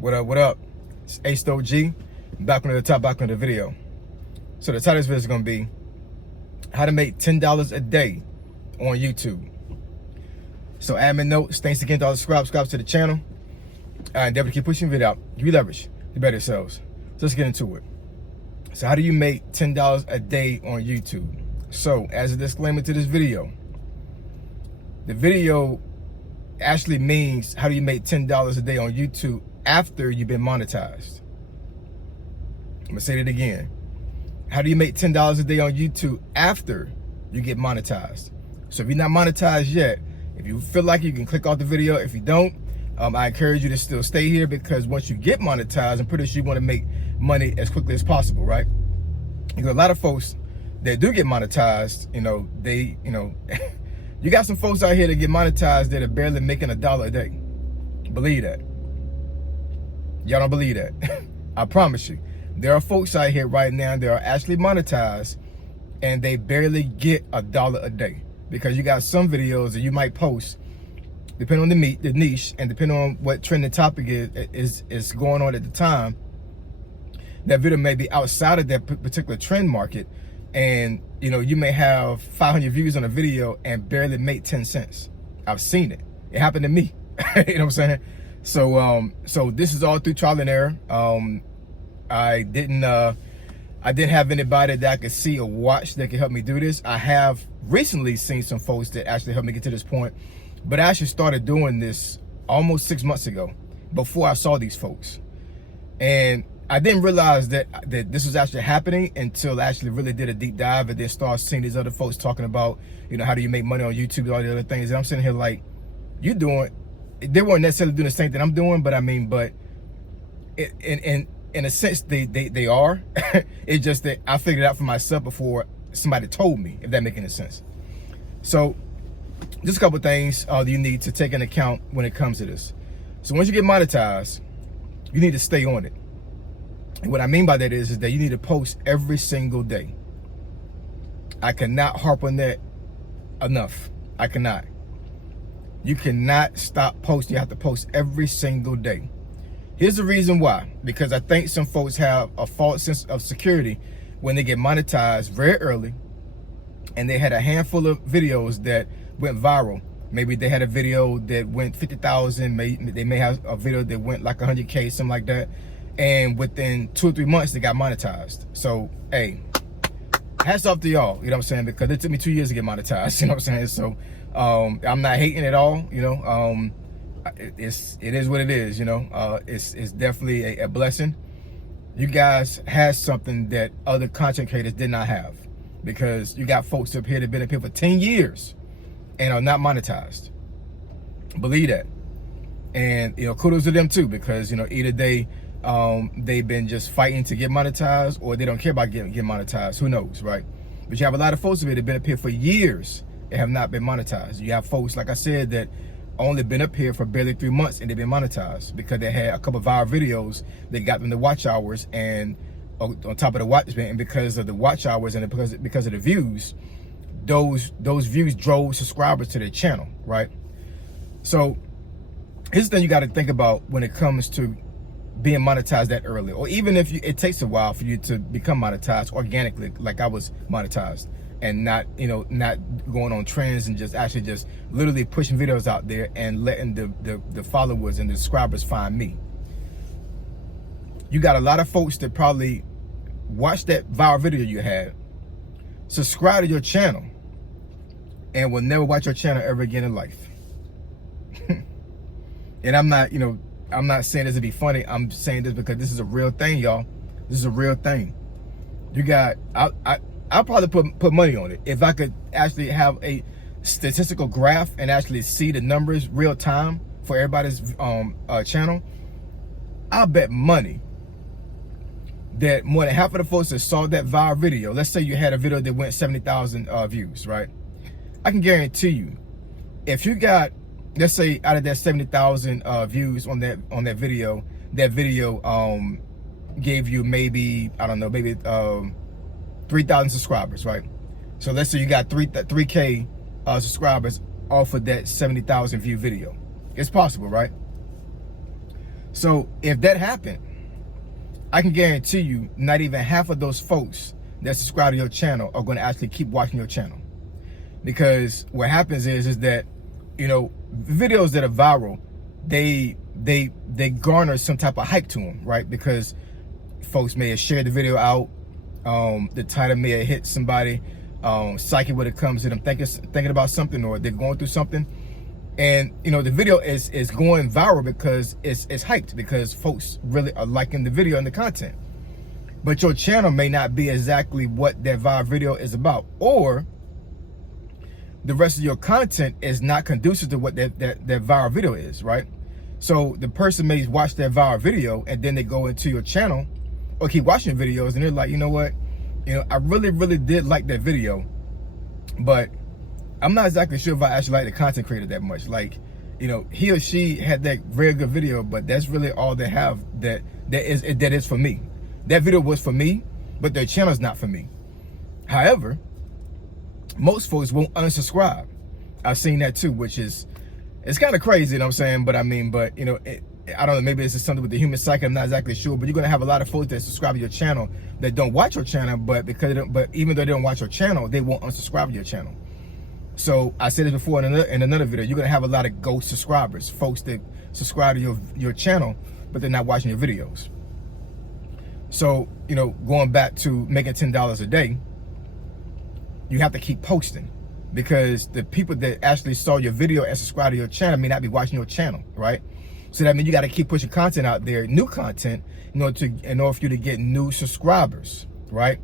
What up, what up? It's Ace G, back on the top, back on the video. So the title of this video is going to be how to make $10 a day on YouTube. So admin notes, thanks again to all the subscribers to the channel. I endeavor to keep pushing the video out. Give you leverage to better yourselves. So let's get into it. So how do you make $10 a day on YouTube? So as a disclaimer to this video, the video actually means how do you make $10 a day on YouTube after you've been monetized. I'm gonna say that again. How do you make $10 a day on YouTube after you get monetized? So if you're not monetized yet, if you feel like you can click off the video. If you don't, I encourage you to still stay here, because once you get monetized, I'm pretty sure you want to make money as quickly as possible, right? Because a lot of folks that do get monetized, you got some folks out here that get monetized that are barely making $1 a day. Believe that. Y'all don't believe that. I promise you. There are folks out here right now that are actually monetized and they barely get $1 a day. Because you got some videos that you might post, depending on the niche, and depending on what trending topic is going on at the time, that video may be outside of that particular trend market, and you may have 500 views on a video and barely make 10 cents. I've seen it. It happened to me. You know what I'm saying? So this is all through trial and error. I didn't have anybody that I could see or watch that could help me do this. I have recently seen some folks that actually helped me get to this point, but I actually started doing this almost 6 months ago, before I saw these folks. And I didn't realize that this was actually happening until I actually really did a deep dive and then started seeing these other folks talking about, how do you make money on YouTube and all the other things. And I'm sitting here like, they weren't necessarily doing the same thing I'm doing, but in a sense, they are. It's just that I figured it out for myself before somebody told me, if that makes any sense. So just a couple of things that you need to take into account when it comes to this. So once you get monetized, you need to stay on it. And what I mean by that is that you need to post every single day. I cannot harp on that enough. I cannot. You cannot stop posting. You have to post every single day. Here's the reason why. Because I think some folks have a false sense of security when they get monetized very early, and they had a handful of videos that went viral. Maybe they had a video that went 50,000. They may have a video that went like 100K, something like that. And within 2 or 3 months, they got monetized. So, hey, hats off to y'all, you know what I'm saying? Because it took me 2 years to get monetized, you know what I'm saying? So, I'm not hating at all, it is what it is, it's definitely a blessing. You guys had something that other content creators did not have, because you got folks up here that have been up here for 10 years and are not monetized. Believe that. And, kudos to them too, because, either they've been just fighting to get monetized, or they don't care about getting monetized. Who knows, right? But you have a lot of folks that have been up here for years and have not been monetized. You have folks, like I said, that only been up here for barely 3 months and they've been monetized because they had a couple of viral videos that got them the watch hours, and on top of the watch, and because of the watch hours and because of the views, those views drove subscribers to their channel, right? So here's the thing you got to think about when it comes to being monetized that early, or even if it takes a while for you to become monetized organically, like I was monetized, and not going on trends and just literally pushing videos out there and letting the followers and the subscribers find me. You got a lot of folks that probably watched that viral video you had, subscribe to your channel, and will never watch your channel ever again in life. And I'm not saying this to be funny. I'm saying this because this is a real thing, y'all. This is a real thing. You got, I'll probably put money on it. If I could actually have a statistical graph and actually see the numbers real time for everybody's channel, I'll bet money that more than half of the folks that saw that viral video, let's say you had a video that went 70,000 views, right? I can guarantee you, if you got, let's say out of that 70,000 views on that video gave you maybe, I don't know, maybe 3,000 subscribers, right? So let's say you got 3K subscribers off of that 70,000 view video. It's possible, right? So if that happened, I can guarantee you not even half of those folks that subscribe to your channel are going to actually keep watching your channel. Because what happens is that, you know, videos that are viral, they garner some type of hype to them, right? Because folks may have shared the video out, the title may have hit somebody psyche when it comes to them thinking about something, or they're going through something. And you know, the video is going viral because it's hyped, because folks really are liking the video and the content. But your channel may not be exactly what that viral video is about, or the rest of your content is not conducive to what that viral video is, right? So the person may watch that viral video and then they go into your channel or keep watching videos and they're like, you know what, you know, I really did like that video, but I'm not exactly sure if I actually like the content creator that much. Like, you know, he or she had that very good video, but that's really all they have that is for me. That video was for me, but their channel is not for me. However, most folks won't unsubscribe. I've seen that too, which is, it's kind of crazy, you know what I'm saying? But I mean, but you know, I don't know, maybe this is something with the human psyche, I'm not exactly sure, but you're gonna have a lot of folks that subscribe to your channel that don't watch your channel, but even though they don't watch your channel, they won't unsubscribe to your channel. So I said this before in another video, you're gonna have a lot of ghost subscribers, folks that subscribe to your channel, but they're not watching your videos. So, you know, going back to making $10 a day, you have to keep posting, because the people that actually saw your video and subscribed to your channel may not be watching your channel, right? So that means you got to keep pushing content out there, new content, in order for you to get new subscribers, right?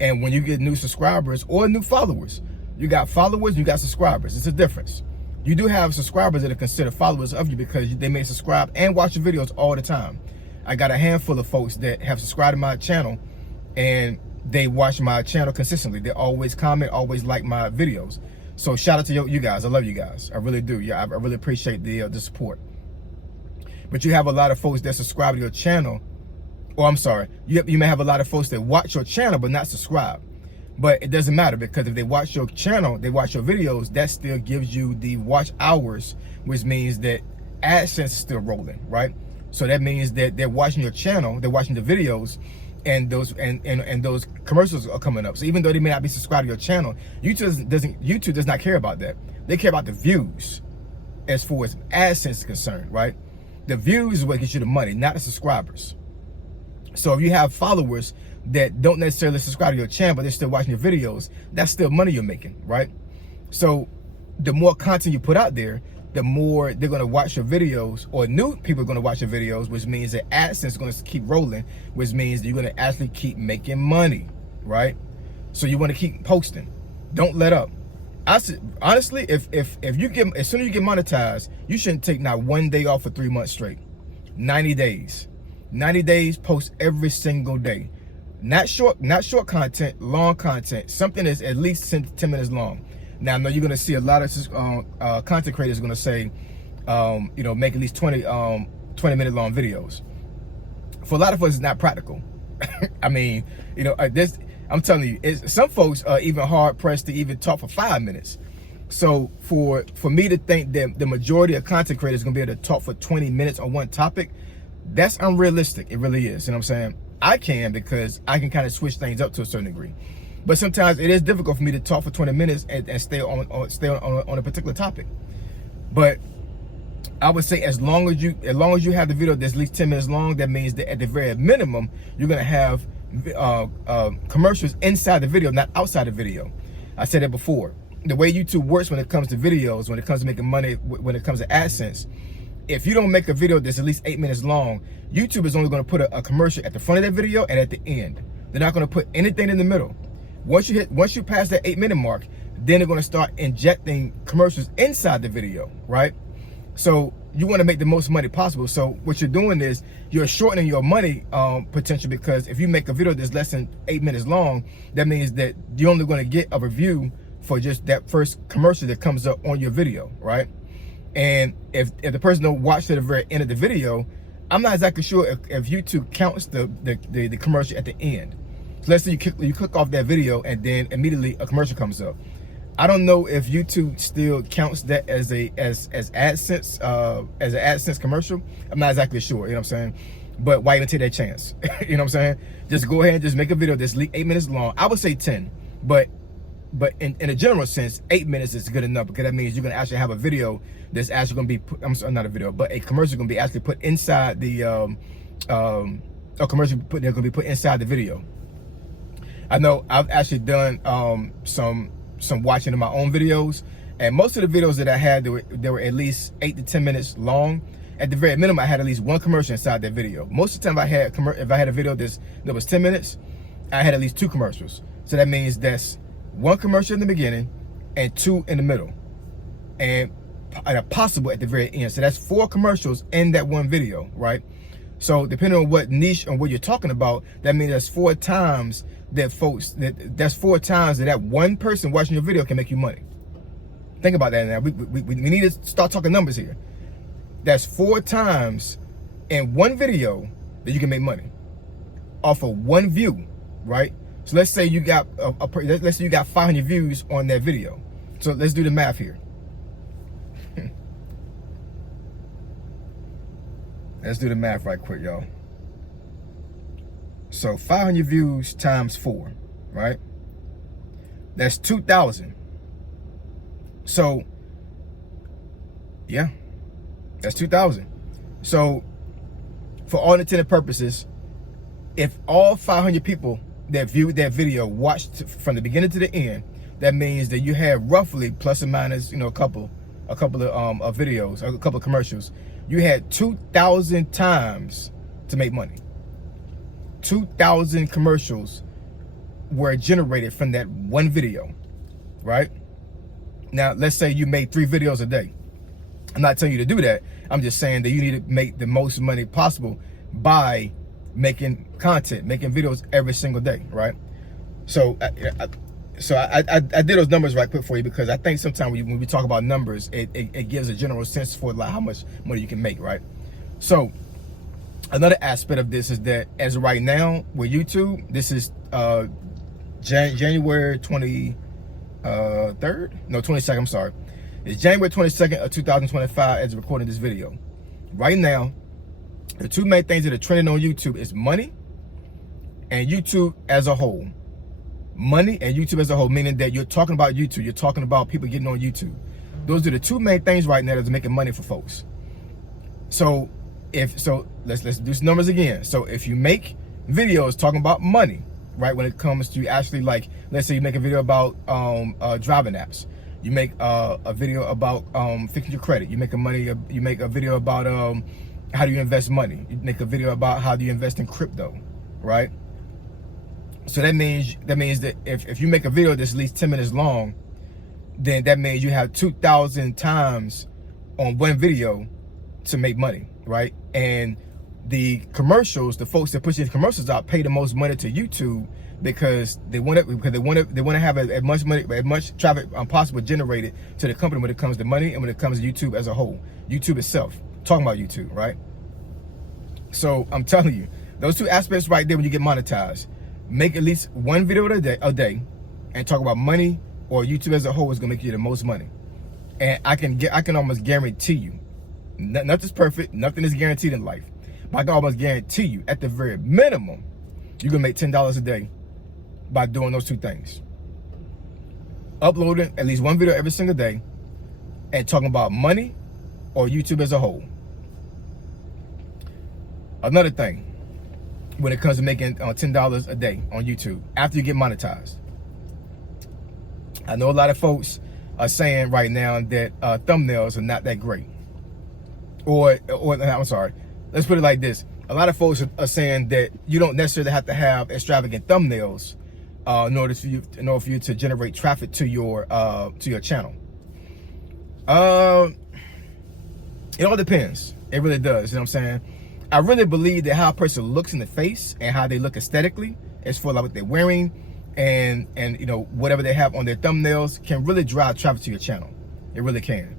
And when you get new subscribers or new followers, you got followers, you got subscribers. It's a difference. You do have subscribers that are considered followers of you because they may subscribe and watch your videos all the time. I got a handful of folks that have subscribed to my channel and they watch my channel consistently. They always comment, always like my videos. So shout out to you guys. I love you guys. I really do. Yeah, I really appreciate the support. But you have a lot of folks that subscribe to your channel. Or I'm sorry, you may have a lot of folks that watch your channel but not subscribe. But it doesn't matter, because if they watch your channel, they watch your videos, that still gives you the watch hours, which means that AdSense is still rolling, right? So that means that they're watching your channel, they're watching the videos, and those commercials are coming up. So even though they may not be subscribed to your channel, YouTube does not care about that. They care about the views as far as AdSense is concerned, right? The views is what gets you the money, not the subscribers. So if you have followers that don't necessarily subscribe to your channel, but they're still watching your videos, that's still money you're making, right? So the more content you put out there, the more they're going to watch your videos, or new people are going to watch your videos, which means that AdSense is going to keep rolling, which means that you're going to actually keep making money, right? So you want to keep posting. Don't let up. Honestly, if you get, as soon as you get monetized, you shouldn't take not one day off for 3 months straight. 90 days. 90 days, post every single day. Not short content, long content. Something that's at least 10 minutes long. Now, I know you're going to see a lot of content creators going to say, you know, make at least 20-minute long videos. For a lot of us, it's not practical. I mean, you know, I'm telling you, some folks are even hard pressed to even talk for 5 minutes. So for me to think that the majority of content creators are going to be able to talk for 20 minutes on one topic, that's unrealistic. It really is. You know what I'm saying? I can, because I can kind of switch things up to a certain degree. But sometimes it is difficult for me to talk for 20 minutes and stay on a particular topic. But I would say as long as you have the video that's at least 10 minutes long, that means that at the very minimum, you're gonna have commercials inside the video, not outside the video. I said that before. The way YouTube works when it comes to videos, when it comes to making money, when it comes to AdSense, if you don't make a video that's at least 8 minutes long, YouTube is only going to put a commercial at the front of that video and at the end. They're not going to put anything in the middle. Once you pass that 8-minute mark, then they're going to start injecting commercials inside the video, right? So you want to make the most money possible. So what you're doing is you're shortening your money potential, because if you make a video that's less than 8 minutes long, that means that you're only going to get a review for just that first commercial that comes up on your video, right? And if the person don't watch to the very end of the video, I'm not exactly sure if YouTube counts the commercial at the end. So let's say you click off that video and then immediately a commercial comes up. I don't know if YouTube still counts that as a as AdSense as an AdSense commercial. I'm not exactly sure, you know what I'm saying? But why even take that chance? You know what I'm saying? Just go ahead and just make a video that's 8 minutes long. I would say 10, but in a general sense, 8 minutes is good enough, because that means you're gonna actually have a video that's actually gonna be put, I'm sorry, not a video, but a commercial gonna be actually put inside the a commercial they're gonna be put inside the video. I know I've actually done some watching of my own videos, and most of the videos that I had, they were at least 8 to 10 minutes long. At the very minimum, I had at least one commercial inside that video. Most of the time, if I had a video that was 10 minutes, I had at least 2 commercials. So that means that's 1 commercial in the beginning and 2 in the middle, and a possible at the very end. So that's 4 commercials in that one video, right? So depending on what niche and what you're talking about, that means that's 4 times that that's 4 times that one person watching your video can make you money. Think about that now. We need to start talking numbers here. That's 4 times in one video that you can make money off of 1 view, right? So let's say you got let's say you got 500 views on that video. So let's do the math here. Let's do the math right quick, y'all. So 500 views times 4, right? That's 2,000. So yeah, that's 2,000. So for all intended purposes, if all 500 people that viewed that video watched from the beginning to the end, that means that you had roughly plus or minus, a couple of videos, a couple of commercials. You had 2,000 times to make money. 2,000 commercials were generated from that one video, right? Now, let's say you made 3 videos a day. I'm not telling you to do that. I'm just saying that you need to make the most money possible by making content, making videos every single day, right? So I did those numbers right quick for you, because I think sometimes when we talk about numbers, it gives a general sense for like how much money you can make, right? So another aspect of this is that as of right now with YouTube, this is January 23rd? No, 22nd, I'm sorry. It's January 22nd of 2025 as of recording this video. Right now, the 2 main things that are trending on YouTube is money and YouTube as a whole. Money and YouTube as a whole, meaning that you're talking about YouTube, you're talking about people getting on YouTube. Those are the 2 main things right now that's making money for folks. So let's do some numbers again. So if you make videos talking about money, right, when it comes to actually, like, let's say you make a video about driving apps, you make a video about fixing your credit, you make a video about how do you invest money, you make a video about how do you invest in crypto, right? So that means that if you make a video that's at least 10 minutes long, then that means you have 2,000 times on one video to make money, right? And the commercials, the folks that push these commercials out, pay the most money to YouTube because they want to have as much money, as much traffic possible generated to the company when it comes to money and when it comes to YouTube as a whole. YouTube itself, talking about YouTube, right? So I'm telling you, those 2 aspects right there, when you get monetized, make at least 1 video a day and talk about money, or YouTube as a whole is gonna make you the most money. And I can almost guarantee you, nothing's perfect, nothing is guaranteed in life, but I can almost guarantee you, at the very minimum, you're gonna make $10 a day by doing those 2 things. Uploading at least 1 video every single day and talking about money or YouTube as a whole. Another thing, when it comes to making $10 a day on YouTube after you get monetized, I know a lot of folks are saying right now that thumbnails are not that great, or I'm sorry, let's put it like this: a lot of folks are saying that you don't necessarily have to have extravagant thumbnails in order for you to generate traffic to your channel. It all depends. It really does. You know what I'm saying? I really believe that how a person looks in the face and how they look aesthetically, as for like what they're wearing and whatever they have on their thumbnails, can really drive traffic to your channel. It really can.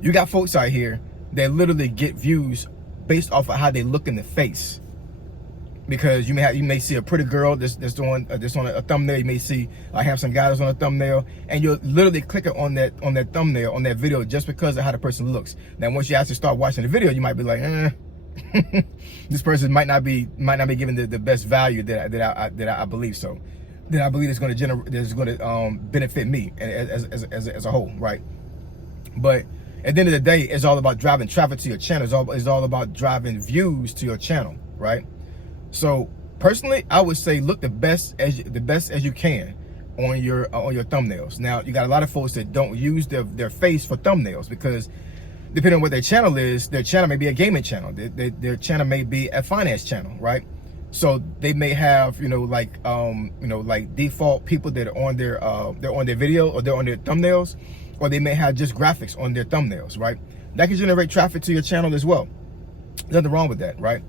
You got folks out here that literally get views based off of how they look in the face. because you may see a pretty girl that's on a thumbnail. You may see a handsome guy that's on a thumbnail, and you're literally clicking on that thumbnail, on that video, just because of how the person looks. Now, once you actually start watching the video, you might be like, this person might not be giving the best value that I believe so. That I believe is going to benefit me as a whole, right? But at the end of the day, it's all about driving traffic to your channel. It's all about driving views to your channel, right? So personally, I would say look the best as you can on your thumbnails. Now, you got a lot of folks that don't use their face for thumbnails, because depending on what their channel is, their channel may be a gaming channel. Their channel may be a finance channel, right? So they may have, like default people that are on their video, or they're on their thumbnails, or they may have just graphics on their thumbnails, right? That can generate traffic to your channel as well. Nothing wrong with that, right?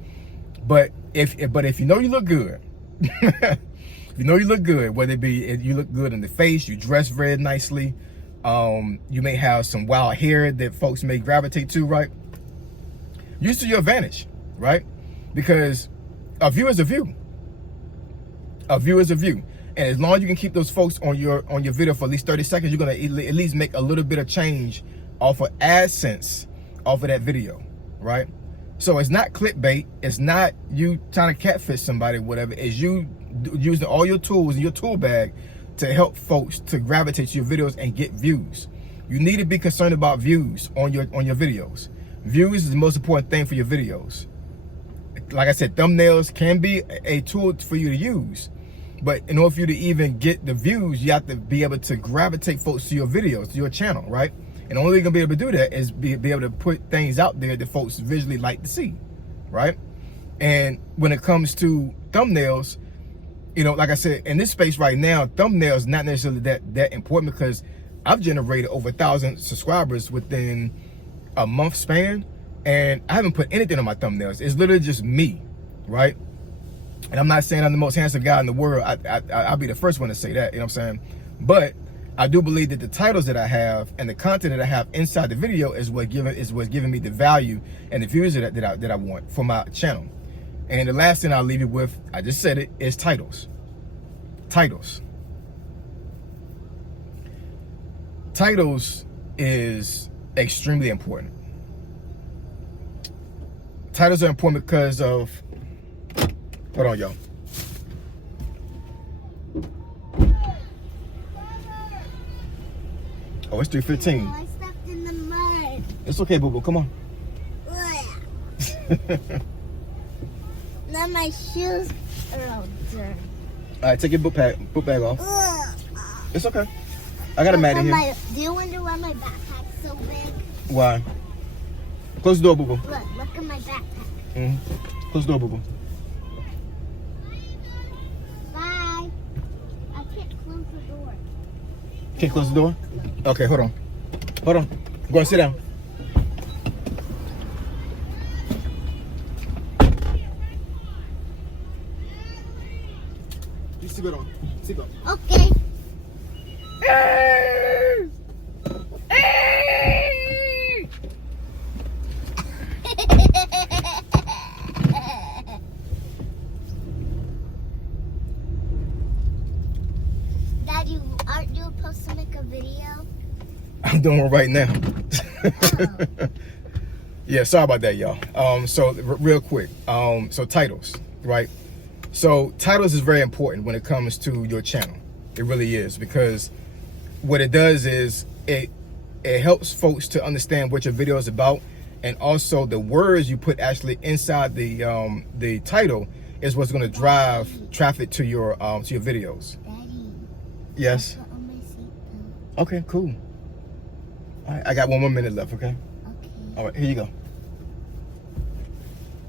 But if you know you look good, if you know you look good, whether it be you look good in the face, you dress very nicely, you may have some wild hair that folks may gravitate to, right? Use to your advantage, right? Because a view is a view. A view is a view. And as long as you can keep those folks on your video for at least 30 seconds, you're gonna at least make a little bit of change off of AdSense off of that video, right? So it's not clickbait. It's not you trying to catfish somebody, whatever. It's you using all your tools in your tool bag to help folks to gravitate to your videos and get views. You need to be concerned about views on your videos. Views is the most important thing for your videos. Like I said, thumbnails can be a tool for you to use, but in order for you to even get the views, you have to be able to gravitate folks to your videos, to your channel, right? And the only way you're gonna be able to do that is be able to put things out there that folks visually like to see, right? And when it comes to thumbnails, like I said, in this space right now, thumbnails not necessarily that important, because I've generated over 1,000 subscribers within a month span, and I haven't put anything on my thumbnails. It's literally just me, right? And I'm not saying I'm the most handsome guy in the world. I'll be the first one to say that, you know what I'm saying? But I do believe that the titles that I have and the content that I have inside the video is what's giving me the value and the views that I want for my channel. And the last thing I'll leave you with, I just said it, is titles. Titles. Titles is extremely important. Titles are important because of, hold on, y'all. Oh, it's 3:15. I stepped in the mud. It's okay, boo-boo. Come on. Now my shoes are all dirty. All right, take your book bag off. It's okay. I got a mat in here. Do you wonder why my backpack's so big? Why? Close the door, boo-boo. Look at my backpack. Mm-hmm. Close the door, boo-boo. Bye. I can't close the door. Can't close the door? Okay, hold on. Hold on. Go and sit down. You seatbelt on. Seatbelt. Okay. Daddy, aren't you supposed to make a video? I'm doing it right now. Yeah, sorry about that, y'all. So real quick, so titles, right? So titles is very important when it comes to your channel. It really is, because what it does is it helps folks to understand what your video is about, and also the words you put actually inside the title is what's going to drive traffic to your videos. Daddy. Yes. Put on my seatbelt. Okay, cool. All right, I got 1 more minute left. Okay. Okay. All right, here you go.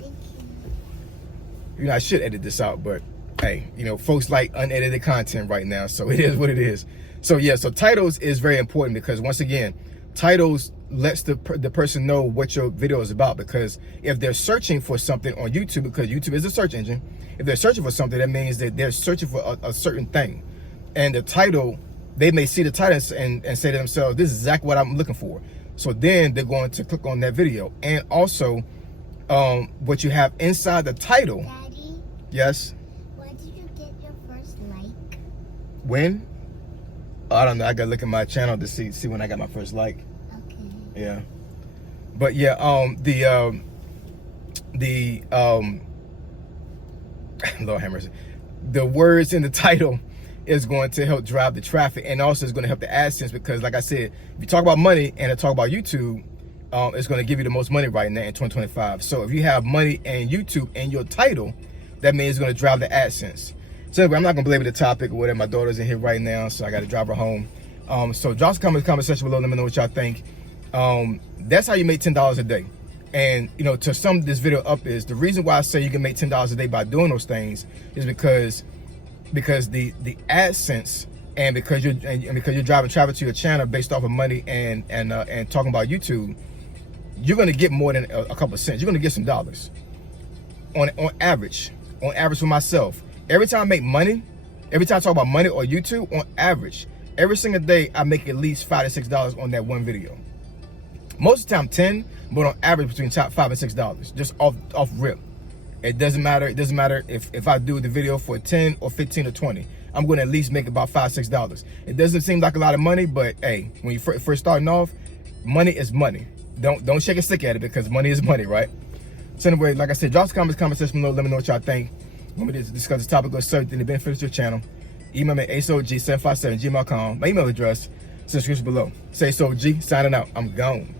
Thank you. You know, I should edit this out, but hey, folks like unedited content right now, so it is what it is. So yeah, so titles is very important, because once again, titles lets the person know what your video is about, because if they're searching for something on YouTube, because YouTube is a search engine, if they're searching for something, that means that they're searching for a certain thing. And the title, they may see the title and say to themselves, this is exactly what I'm looking for. So then they're going to click on that video. And also, what you have inside the title. Daddy? Yes. Where did you get your first like? When? Oh, I don't know. I gotta look at my channel to see when I got my first like. Okay. Yeah. But yeah, Lord have mercy. The words in the title is going to help drive the traffic, and also is going to help the AdSense, because like I said, if you talk about money and I talk about YouTube, it's going to give you the most money right now in 2025. So if you have money and YouTube in your title, that means it's going to drive the AdSense. So anyway, I'm not going to belabor the topic or whatever. My daughter's in here right now, so I got to drive her home. So drop some comment section below. Let me know what y'all think. That's how you make $10 a day. And you know, to sum this video up, is the reason why I say you can make $10 a day by doing those things is because the AdSense, and because you're driving traffic to your channel based off of money and talking about YouTube, you're gonna get more than a couple of cents. You're gonna get some dollars on average. On average for myself, every time I make money, every time I talk about money or YouTube, on average, every single day I make at least $5 to $6 on that one video. Most of the time 10, but on average between $5 and $6, just off rip. It doesn't matter. It doesn't matter if I do the video for 10 or 15 or 20. I'm going to at least make about $5 $6. It doesn't seem like a lot of money, but hey, when you first starting off, money is money. Don't shake a stick at it, because money is money, right? So anyway, like I said, drop some comment section below. Let me know what y'all think. Want me to discuss this topic or something that benefits your channel? Email me at asog757@gmail.com. My email address is in the description below. Say so G, signing out. I'm gone.